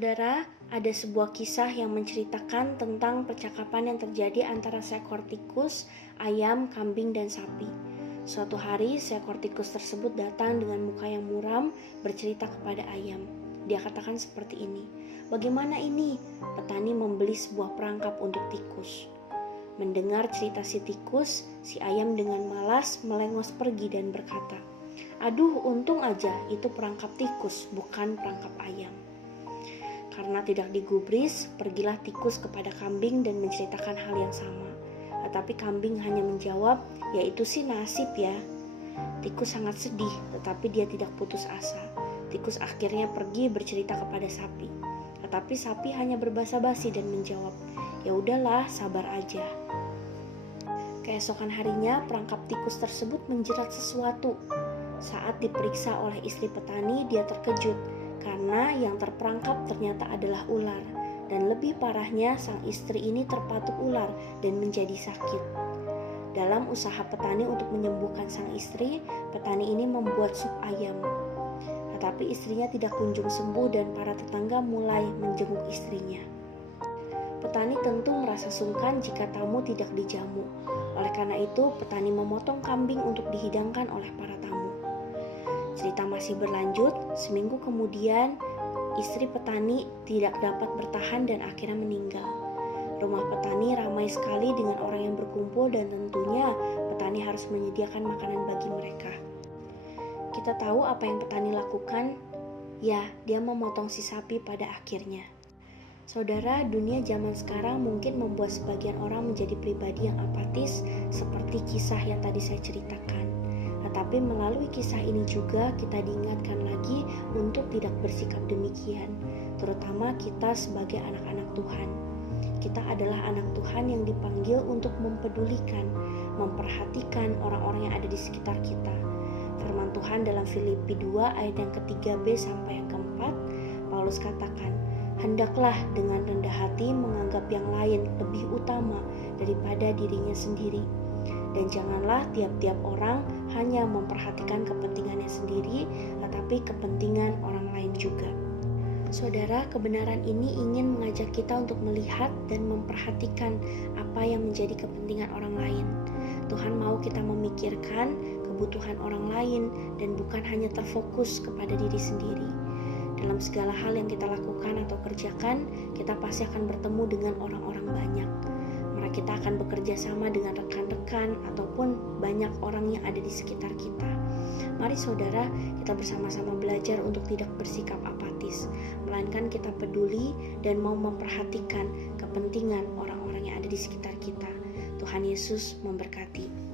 Saudara, ada sebuah kisah yang menceritakan tentang percakapan yang terjadi antara seekor tikus, ayam, kambing, dan sapi. Suatu hari, seekor tikus tersebut datang dengan muka yang muram, bercerita kepada ayam. Dia katakan seperti ini, "Bagaimana ini? Petani membeli sebuah perangkap untuk tikus." Mendengar cerita si tikus, si ayam dengan malas melengos pergi dan berkata, "Aduh, untung aja itu perangkap tikus, bukan perangkap ayam." Karena tidak digubris, pergilah tikus kepada kambing dan menceritakan hal yang sama. Tetapi kambing hanya menjawab, "Ya itu sih nasib ya." Tikus sangat sedih, tetapi dia tidak putus asa. Tikus akhirnya pergi bercerita kepada sapi. Tetapi sapi hanya berbasa-basi dan menjawab, "Ya udahlah, sabar aja." Keesokan harinya, perangkap tikus tersebut menjerat sesuatu. Saat diperiksa oleh istri petani, dia terkejut karena yang terperangkap ternyata adalah ular. Dan lebih parahnya, sang istri ini terpatuk ular dan menjadi sakit. Dalam usaha petani untuk menyembuhkan sang istri, petani ini membuat sup ayam. Tetapi istrinya tidak kunjung sembuh dan para tetangga mulai menjenguk istrinya. Petani tentu merasa sungkan jika tamu tidak dijamu. Oleh karena itu, petani memotong kambing untuk dihidangkan oleh para tamu. Cerita masih berlanjut. Seminggu kemudian, istri petani tidak dapat bertahan dan akhirnya meninggal. Rumah petani ramai sekali dengan orang yang berkumpul dan tentunya petani harus menyediakan makanan bagi mereka. Kita tahu apa yang petani lakukan? Ya, dia memotong si sapi pada akhirnya. Saudara, dunia zaman sekarang mungkin membuat sebagian orang menjadi pribadi yang apatis seperti kisah yang tadi saya ceritakan. Tetapi melalui kisah ini juga kita diingatkan lagi untuk tidak bersikap demikian, terutama kita sebagai anak-anak Tuhan. Kita adalah anak Tuhan yang dipanggil untuk mempedulikan, memperhatikan orang-orang yang ada di sekitar kita. Firman Tuhan dalam Filipi 2 ayat yang ke-3b sampai yang ke-4, Paulus katakan, "Hendaklah dengan rendah hati menganggap yang lain lebih utama daripada dirinya sendiri. Dan janganlah tiap-tiap orang hanya memperhatikan kepentingannya sendiri, tetapi kepentingan orang lain juga." Saudara, kebenaran ini ingin mengajak kita untuk melihat dan memperhatikan apa yang menjadi kepentingan orang lain. Tuhan mau kita memikirkan kebutuhan orang lain dan bukan hanya terfokus kepada diri sendiri. Dalam segala hal yang kita lakukan atau kerjakan, kita pasti akan bertemu dengan orang-orang banyak. Kita akan bekerja sama dengan rekan-rekan ataupun banyak orang yang ada di sekitar kita. Mari saudara, kita bersama-sama belajar untuk tidak bersikap apatis, melainkan kita peduli dan mau memperhatikan kepentingan orang-orang yang ada di sekitar kita. Tuhan Yesus memberkati.